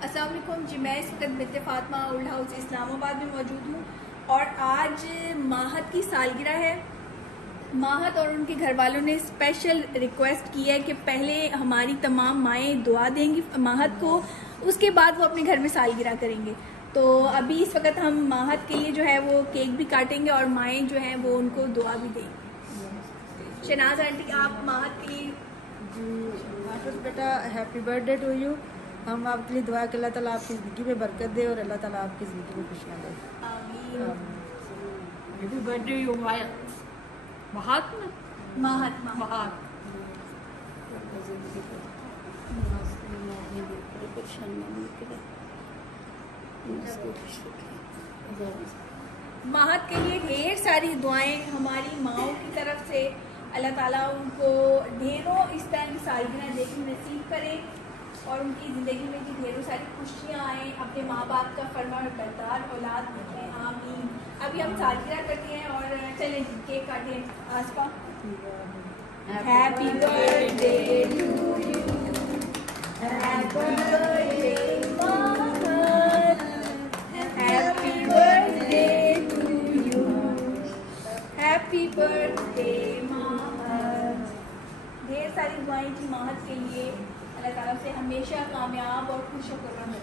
अस्सलाम वालेकुम जी। मैं इस वक्त बिन्ते फातिमा ओल्ड हाउस इस्लामाबाद में मौजूद हूँ और आज माहत की सालगिरह है। माहत और उनके घर वालों ने स्पेशल रिक्वेस्ट की है कि पहले हमारी तमाम माएँ दुआ देंगी माहत को, उसके बाद वो अपने घर में सालगिरह करेंगे। तो अभी इस वक्त हम माहत के लिए जो है वो केक भी काटेंगे और माएँ जो हैं वो उनको दुआ भी देंगी। शहनाज आंटी, आप माहत के लिए हाफिज बेटा, हैप्पी बर्थडे टू यू। हम आपके लिए दुआ कि अल्लाह ताला आपकी ज़िंदगी में बरकत दे और अल्लाह ताला आपकी ज़िंदगी में खुशियाँ दे। Happy birthday you Mahatma Mahatma माहत के लिए ढेर सारी दुआएं हमारी माओं की तरफ से। अल्लाह ताला उनको ढेरों इस तरह की सालगिरह देखने नसीब करें और उनकी ज़िंदगी में भी ढेरों सारी खुशियाँ आएँ, अपने माँ बाप का फरमाबरदार औलाद बनें। आमीन। अभी हम सालगिरह करते हैं और चलें केक काटें। आसपा happy birthday to you, happy birthday माहत, happy birthday to you, happy birthday माहत। ढेर सारी दुआएं की माहत के लिए। अल्लाह ताला से हमेशा कामयाब और खुश होकर रखें।